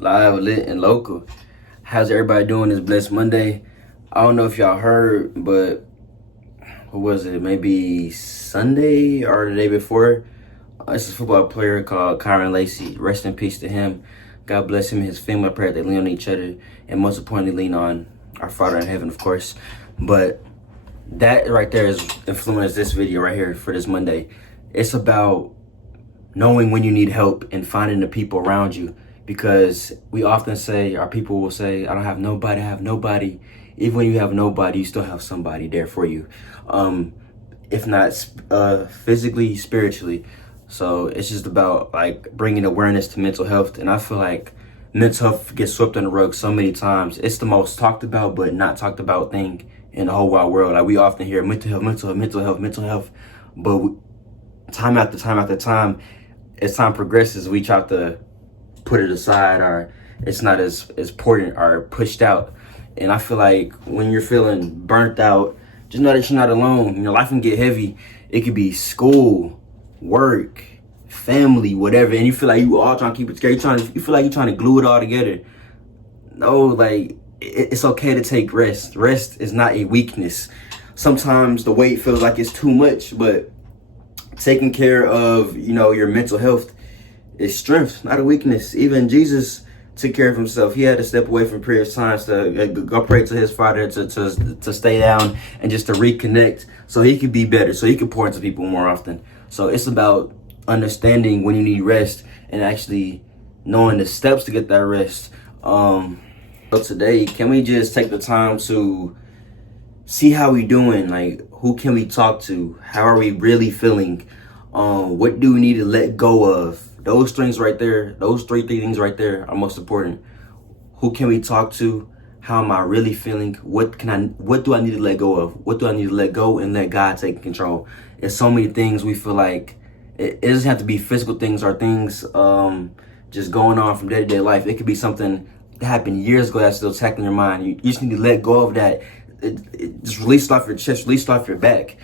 live, lit, and local. How's everybody doing this blessed Monday? I don't know if y'all heard, but what was it? Maybe Sunday or the day before? It's a football player called Kyron Lacey. Rest in peace to him. God bless him and his family. I pray that they lean on each other, and most importantly, lean on our Father in heaven, of course. But that right there is influenced this video right here for this Monday. It's about knowing when you need help and finding the people around you, because we often say, our people will say, I don't have nobody, I have nobody. Even when you have nobody, you still have somebody there for you, if not physically, spiritually. So it's just about like bringing awareness to mental health. And I feel like mental health gets swept under the rug so many times. It's the most talked about but not talked about thing in the whole wide world. Like, we often hear mental health, mental health, mental health, mental health, but time after time after time, as time progresses, we try to put it aside, or it's not as important or pushed out. And I feel like when you're feeling burnt out, just know that you're not alone. You know, life can get heavy. It could be school, work, family, whatever, and you feel like you all trying to keep it together. You feel like you're trying to glue it all together. No, like, it's okay to take rest. Rest is not a weakness. Sometimes the weight feels like it's too much, but taking care of, your mental health is strength, not a weakness. Even Jesus took care of himself. He had to step away from previous times to go pray to his Father, to stay down and just to reconnect so he could be better, so he could pour into people more often. So it's about understanding when you need rest and actually knowing the steps to get that rest. So today, can we just take the time to see how we doing? Like, who can we talk to? How are we really feeling? What do we need to let go of? Those things right there, those three things right there are most important. Who can we talk to? How am I really feeling? What do I need to let go of? What do I need to let go and let God take control? It's so many things we feel like it doesn't have to be physical things or things just going on from day-to-day life. It could be something that happened years ago that's still tackling your mind. You just need to let go of that. Just release it off your chest, release it off your back.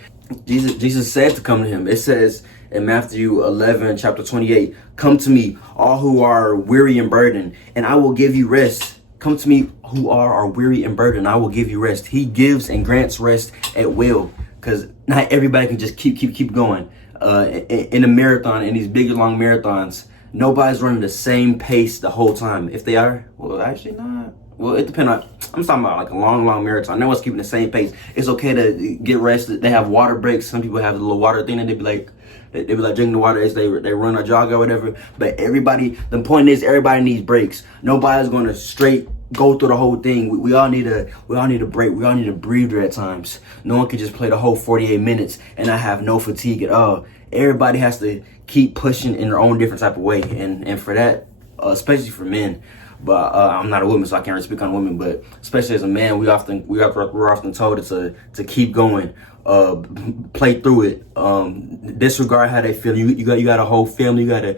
Jesus said to come to him. It says in Matthew 11, chapter 28, come to me, all who are weary and burdened, and I will give you rest. Come to me who are weary and burdened, I will give you rest. He gives and grants rest at will, because not everybody can just keep going. In a marathon, in these big, long marathons, nobody's running the same pace the whole time. If they are, well, actually not. Well, it depends on, I'm talking about like a long marathon. No one's keeping the same pace. It's okay to get rested. They have water breaks. Some people have a little water thing, and they be like drinking the water as they run or jog or whatever. But the point is, everybody needs breaks. Nobody's going to straight go through the whole thing. We all need a break. We all need a breather at times. No one can just play the whole 48 minutes and not have no fatigue at all. Everybody has to keep pushing in their own different type of way. And for that, especially for men, but I'm not a woman, so I can't really speak on women. But especially as a man, we're often told to keep going, play through it, disregard how they feel. You got a whole family. You gotta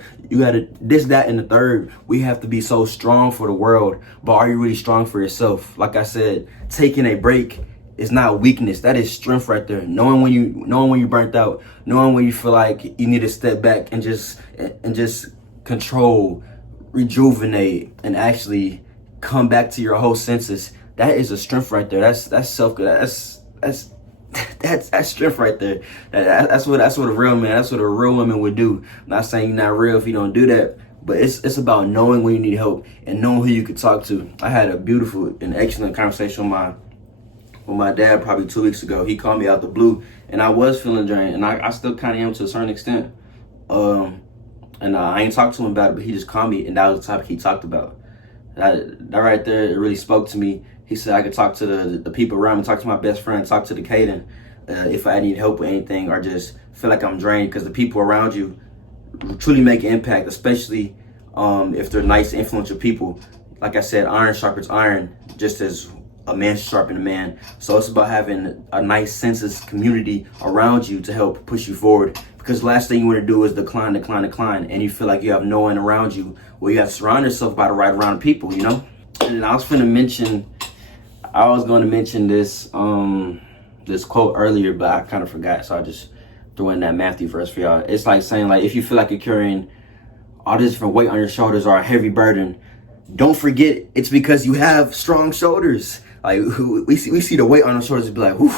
this, that, and the third. We have to be so strong for the world, but are you really strong for yourself? Like I said, taking a break is not weakness. That is strength right there. Knowing when you burnt out, knowing when you feel like you need to step back and just control, rejuvenate, and actually come back to your whole senses. That is a strength right there. That's self. That's strength right there. That's what a real man, that's what a real woman would do. I'm not saying you're not real if you don't do that, but it's about knowing when you need help and knowing who you could talk to. I had a beautiful and excellent conversation with my dad probably 2 weeks ago. He called me out the blue, and I was feeling drained, and I still kind of am to a certain extent. And I ain't talked to him about it, but he just called me, and that was the topic he talked about. That right there, it really spoke to me. He said I could talk to the people around me, talk to my best friend, talk to the Caden, if I need help with anything, or just feel like I'm drained, because the people around you truly make an impact, especially if they're nice, influential people. Like I said, iron sharpens iron, just as a man sharpens a man. So it's about having a nice senseless community around you to help push you forward. Because the last thing you want to do is decline, and you feel like you have no one around you. Well, you have to surround yourself by the right round of people, And I was going to mention this this quote earlier, but I kind of forgot, so I just threw in that Matthew verse for y'all. It's like saying, like, if you feel like you're carrying all this different weight on your shoulders or a heavy burden, don't forget, it's because you have strong shoulders. Like we see the weight on our shoulders and be like, whew,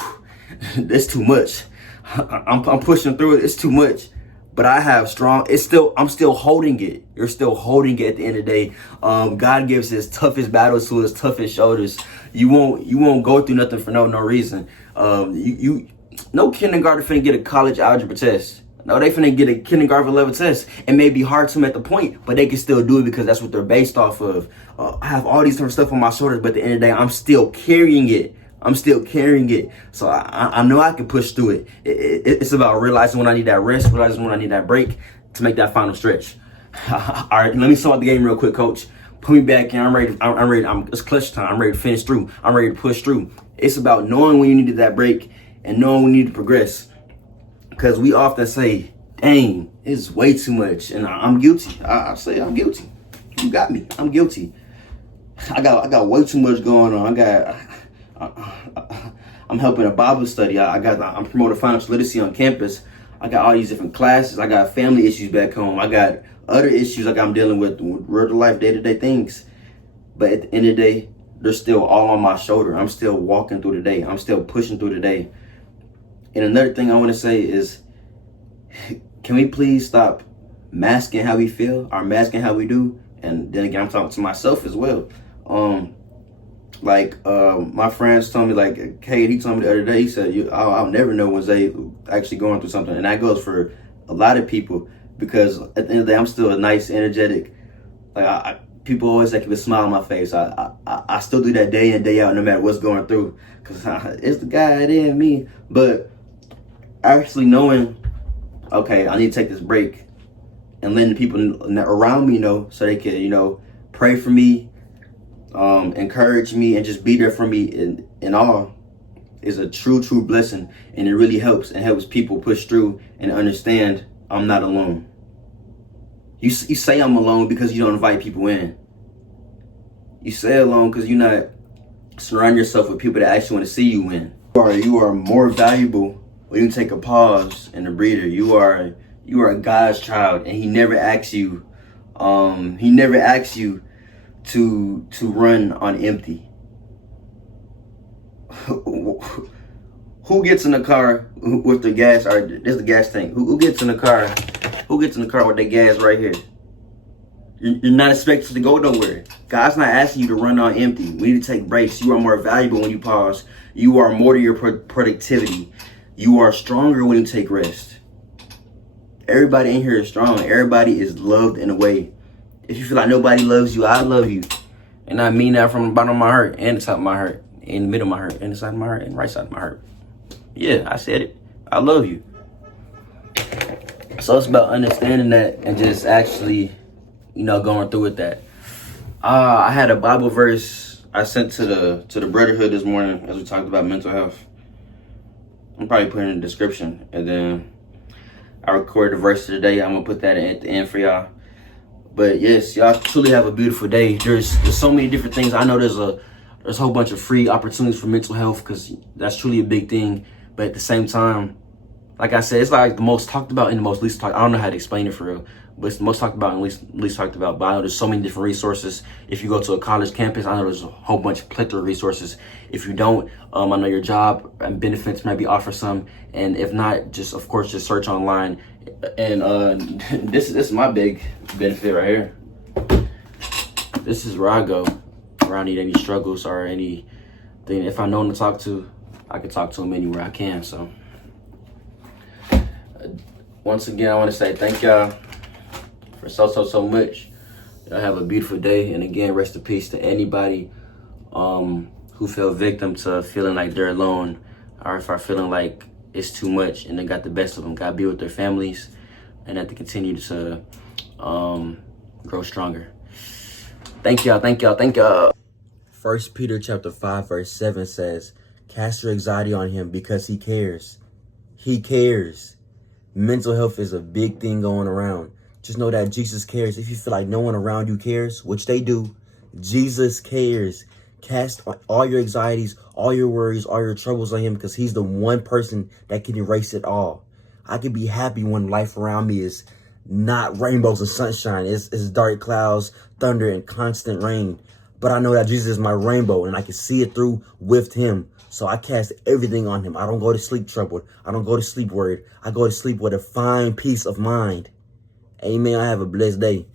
that's too much. I'm pushing through it. It's too much. But I have strong. I'm still holding it. You're still holding it at the end of the day. God gives his toughest battles to his toughest shoulders. You won't go through nothing for no reason. No kindergarten finna get a college algebra test. No, they finna get a kindergarten level test. It may be hard to them at the point, but they can still do it because that's what they're based off of. I have all these different stuff on my shoulders, but at the end of the day, I'm still carrying it. So I know I can push through it. It's about realizing when I need that rest, realizing when I need that break to make that final stretch. All right, let me start the game real quick, coach. Put me back in. I'm ready. It's clutch time. I'm ready to finish through. I'm ready to push through. It's about knowing when you needed that break and knowing when you need to progress. Because we often say, dang, it's way too much. And I'm guilty. I say I'm guilty. You got me. I'm guilty. I got way too much going on. I'm helping a Bible study. I'm promoting financial literacy on campus. I got all these different classes. I got family issues back home. I got other issues like I'm dealing with real life, day-to-day things. But at the end of the day, they're still all on my shoulder. I'm still walking through the day. I'm still pushing through the day. And another thing I want to say is, can we please stop masking how we feel or masking how we do? And then again, I'm talking to myself as well. My friends told me, like, Kate, he told me the other day, he said, I'll never know when they actually going through something. And that goes for a lot of people, because at the end of the day, I'm still a nice, energetic, people always like, keep a smile on my face. I still do that day in, day out, no matter what's going through, because it's the guy in me. But actually knowing, okay, I need to take this break, and letting the people around me know so they can, pray for me, encourage me, and just be there for me in all, is a true blessing. And it really helps people push through and understand I'm not alone. You say I'm alone because you don't invite people in. You say alone because you're not surrounding yourself with people that actually want to see you win. You are more valuable when you take a pause and a breather. You are God's child, and He never asks you. He never asks you to run on empty. Who gets in the car with the gas? Or this is the gas tank. Who gets in the car? Who gets in the car with the gas right here? You're not expected to go nowhere. God's not asking you to run on empty. We need to take breaks. You are more valuable when you pause. You are more to your productivity. You are stronger when you take rest. Everybody in here is strong. Everybody is loved in a way. If you feel like nobody loves you, I love you. And I mean that from the bottom of my heart and the top of my heart, in the middle of my heart, and the side of my heart, and the right side of my heart. Yeah, I said it. I love you. So it's about understanding that and just actually, going through with that. I had a Bible verse I sent to the brotherhood this morning as we talked about mental health. I'm probably putting it in the description, and then I recorded the verse of the day. I'm gonna put that at the end for y'all. But yes, y'all truly have a beautiful day. There's so many different things. I know there's a whole bunch of free opportunities for mental health, because that's truly a big thing. But at the same time, like I said, it's like the most talked about and the most least talked. I don't know how to explain it for real, but it's the most talked about and least talked about. But I know there's so many different resources. If you go to a college campus, I know there's a whole bunch of plethora of resources. If you don't, I know your job and benefits maybe offer some. And if not, just of course just search online. And this is my big benefit right here. This is where I go, where I need any struggles or anything. If I know them to talk to, I can talk to them anywhere I can. So once again, I want to say thank y'all for so much. Y'all have a beautiful day. And again, rest in peace to anybody who fell victim to feeling like they're alone, or if are feeling like it's too much and they got the best of them. God be with their families, and that they continue to grow stronger. Thank y'all. 1 Peter chapter 5 verse 7 says, cast your anxiety on Him because He cares. He cares. Mental health is a big thing going around. Just know that Jesus cares. If you feel like no one around you cares, which they do, Jesus cares. Cast all your anxieties, all your worries, all your troubles on Him, because He's the one person that can erase it all. I can be happy when life around me is not rainbows and sunshine. It's dark clouds, thunder, and constant rain. But I know that Jesus is my rainbow, and I can see it through with him. So I cast everything on him. I don't go to sleep troubled. I don't go to sleep worried. I go to sleep with a fine peace of mind. Amen. I have a blessed day.